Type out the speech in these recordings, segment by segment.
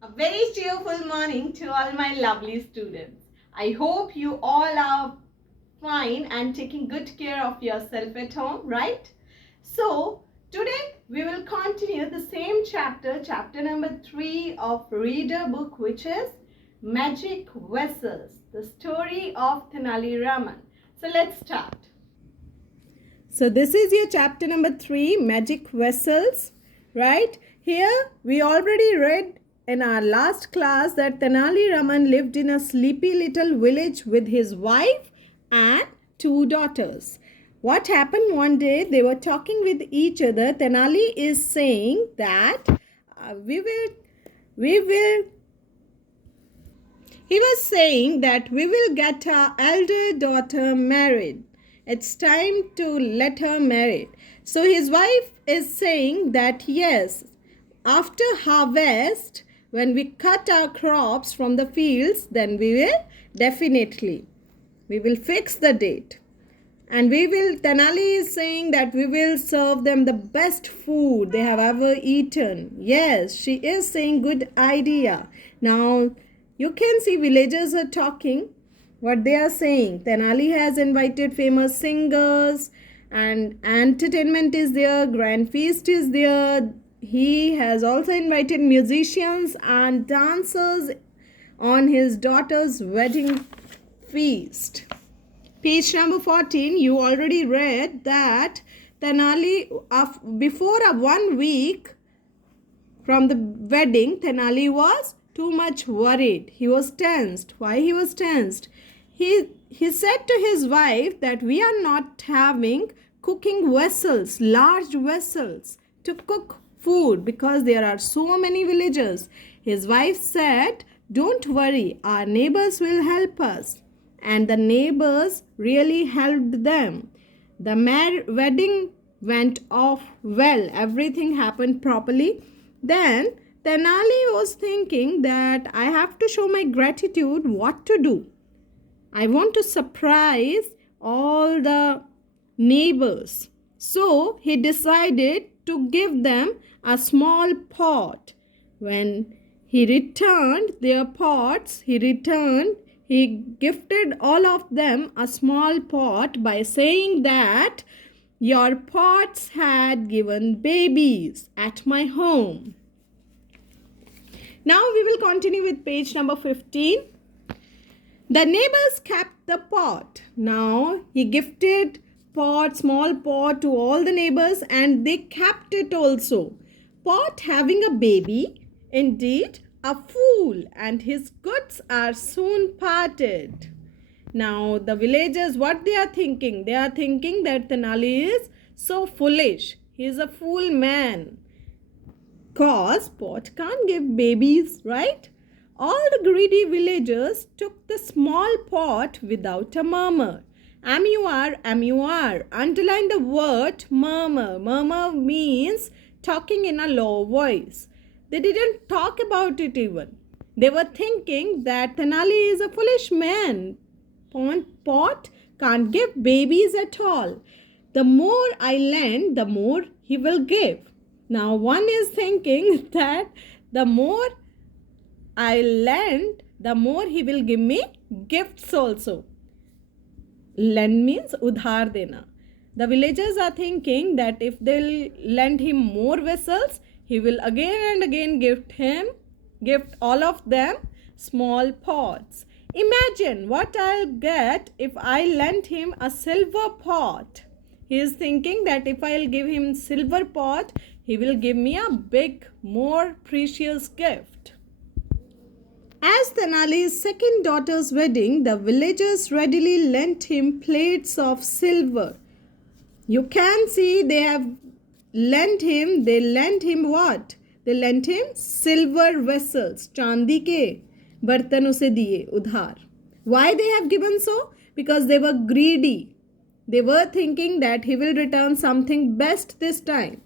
A very cheerful morning to all my lovely students. I hope you all are fine and taking good care of yourself at home, right? So, today we will continue the same chapter, chapter number 3 of Reader book, which is Magic Vessels, the story of Tenali Raman. So, let's start. So, this is your chapter number 3, Magic Vessels, right? Here we already read in our last class that Tenali Raman lived in a sleepy little village with his wife and 2 daughters. What happened one day, they were talking with each other. Tenali is saying that we will he was saying that we will get our elder daughter married. It's time to let her marry. So his wife is saying that yes, after harvest, when we cut our crops from the fields, then we will fix the date. And Tenali is saying that we will serve them the best food they have ever eaten. Yes, she is saying good idea. Now, you can see villagers are talking what they are saying. Tenali has invited famous singers and entertainment is there, grand feast is there. He has also invited musicians and dancers on his daughter's wedding feast. Page number 14, you already read that Tenali, before 1 week from the wedding, Tenali was too much worried. He was tensed. Why he was tensed? He said to his wife that we are not having cooking vessels, large vessels to cook food because there are so many villagers. His wife said, don't worry, our neighbors will help us. And the neighbors really helped them. The wedding went off well. Everything happened properly. Then Tenali was thinking that I have to show my gratitude. What to do? I want to surprise all the neighbors. So he decided to give them a small pot. When he returned their pots, he gifted all of them a small pot by saying that your pots had given babies at my home. Now we will continue with page number 15. The neighbors kept the pot. Now he gifted small pot to all the neighbors and they kept it also. Pot having a baby, indeed a fool, and his goods are soon parted. Now the villagers, what they are thinking? They are thinking that Tenali is so foolish. He is a fool man. Cause pot can't give babies, right? All the greedy villagers took the small pot without a murmur. M-U-R, underline the word murmur. Murmur means talking in a low voice. They didn't talk about it even. They were thinking that Tenali is a foolish man. Pot can't give babies at all. The more I lend, the more he will give. Now one is thinking that the more I lend, the more he will give me gifts also. Lend means udhar dena. The villagers are thinking that if they'll lend him more vessels, he will again and again gift all of them small pots. Imagine what I'll get if I lend him a silver pot. He is thinking that if I'll give him silver pot, he will give me a big, more precious gift. As Tenali's second daughter's wedding, the villagers readily lent him plates of silver. You can see they lent him what? They lent him silver vessels. Chandi ke bartan use diye udhar. Why they have given so? Because they were greedy. They were thinking that he will return something best this time.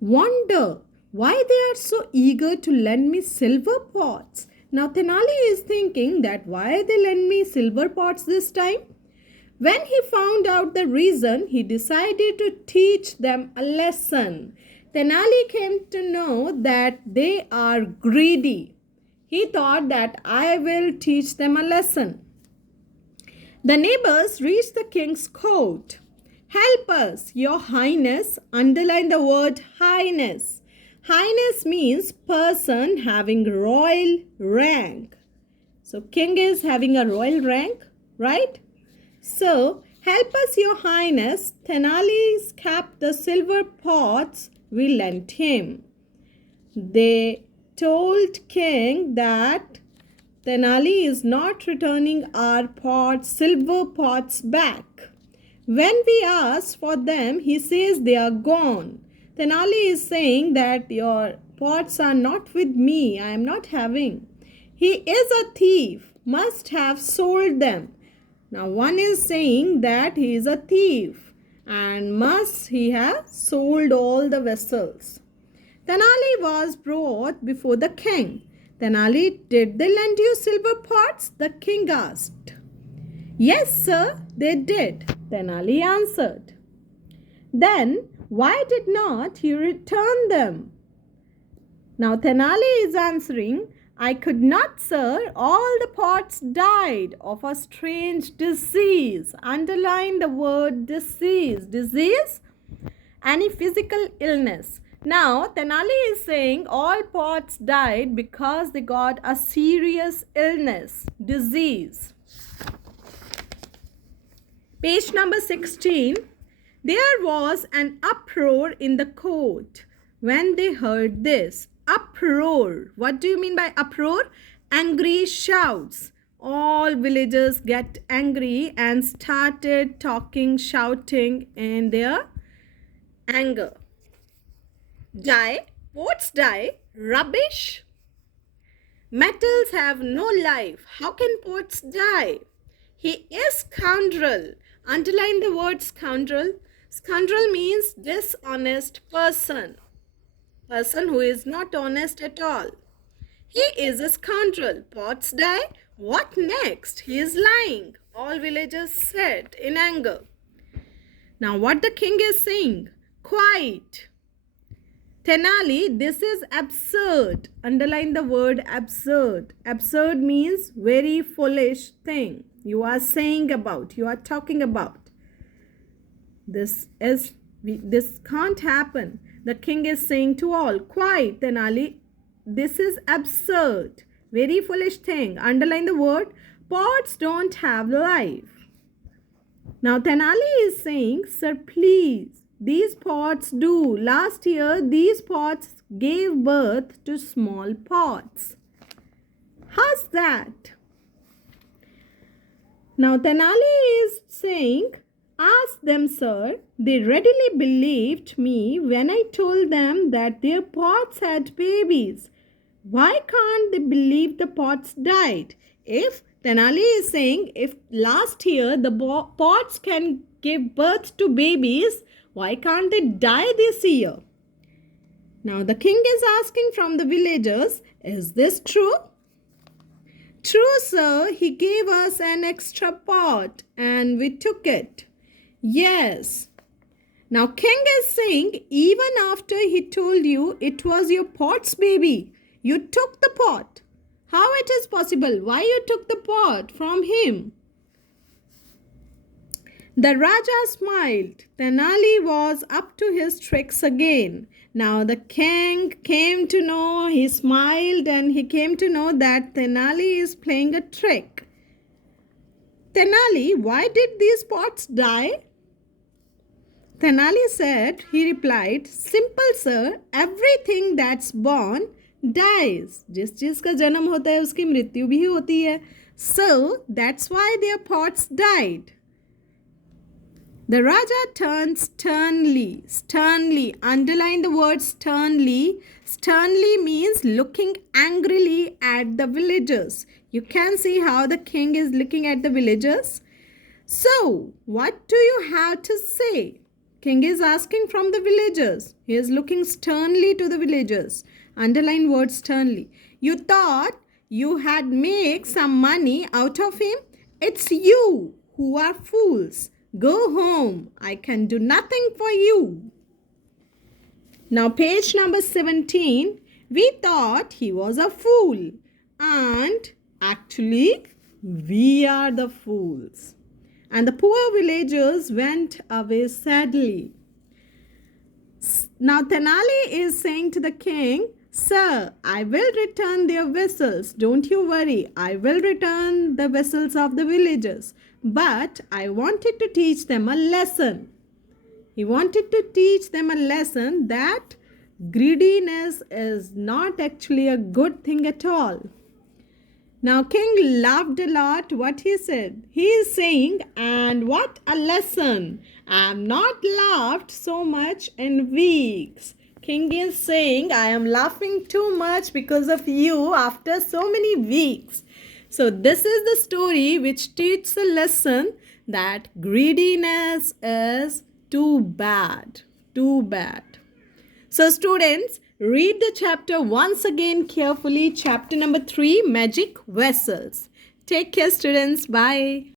Wonder why they are so eager to lend me silver pots. Now Tenali is thinking that why they lend me silver pots this time? When he found out the reason, he decided to teach them a lesson. Tenali came to know that they are greedy. He thought that I will teach them a lesson. The neighbors reached the king's court. Help us, your highness. Underline the word highness. Highness means person having royal rank. So king is having a royal rank, right? So help us, your highness. Tenali's kept the silver pots we lent him. They told king that Tenali is not returning our silver pots back. When we ask for them, he says they are gone. Tenali is saying that your pots are not with me, I am not having. He is a thief, must have sold them. Now one is saying that he is a thief and must he have sold all the vessels. Tenali was brought before the king. Tenali, did they lend you silver pots? The king asked. Yes, sir, they did, Tenali answered. Then why did not you return them? Now Tenali is answering, I could not, sir. All the pots died of a strange disease. Underline the word disease. Disease? Any physical illness. Now, Tenali is saying all pots died because they got a serious illness, disease. Page number 16. There was an uproar in the court when they heard this. Uproar. What do you mean by uproar? Angry shouts. All villagers get angry and started talking, shouting in their anger. Die? Pots die? Rubbish? Metals have no life. How can pots die? He is scoundrel. Underline the word scoundrel. Scoundrel means dishonest person. Person who is not honest at all. He is a scoundrel. Pots die? What next? He is lying. All villagers said in anger. Now what the king is saying? Quiet. Tenali, this is absurd. Underline the word absurd. Absurd means very foolish thing. You are saying about, you are talking about. This can't happen. The king is saying to all, quiet, Tenali, this is absurd. Very foolish thing. Underline the word, pots don't have life. Now Tenali is saying, sir, please. These pots do. Last year, these pots gave birth to small pots. How's that? Now, Tenali is saying, ask them, sir. They readily believed me when I told them that their pots had babies. Why can't they believe the pots died? If Tenali is saying, if last year the pots can give birth to babies, why can't they die this year? Now the king is asking from the villagers, is this true? True, sir. He gave us an extra pot and we took it. Yes. Now king is saying, even after he told you it was your pot's baby, you took the pot. How it is possible? Why you took the pot from him? The Raja smiled. Tenali was up to his tricks again. Now the king came to know, he smiled and he came to know that Tenali is playing a trick. Tenali, why did these pots die? Tenali said, he replied, simple sir, everything that's born dies. जिस चीज का जन्म होता है उसकी मृत्यु भी होती है. So that's why their pots died. The Raja turned sternly. Sternly. Underline the word sternly. Sternly means looking angrily at the villagers. You can see how the king is looking at the villagers. So, what do you have to say? King is asking from the villagers. He is looking sternly to the villagers. Underline word sternly. You thought you had made some money out of him? It's you who are fools. Go home. I can do nothing for you. Now page number 17. We thought he was a fool. and actually we are the fools. And the poor villagers went away sadly. Now Tenali is saying to the king, Sir, I will return their vessels. Don't you worry. I will return the vessels of the villagers. But I wanted to teach them a lesson. He wanted to teach them a lesson that greediness is not actually a good thing at all. Now king laughed a lot what he said. He is saying, and what a lesson. I am not laughed so much in weeks. King is saying, I am laughing too much because of you after so many weeks. So this is the story which teaches a lesson that greediness is too bad. Too bad. So students, read the chapter once again carefully. Chapter number 3, Magic Vessels. Take care students. Bye.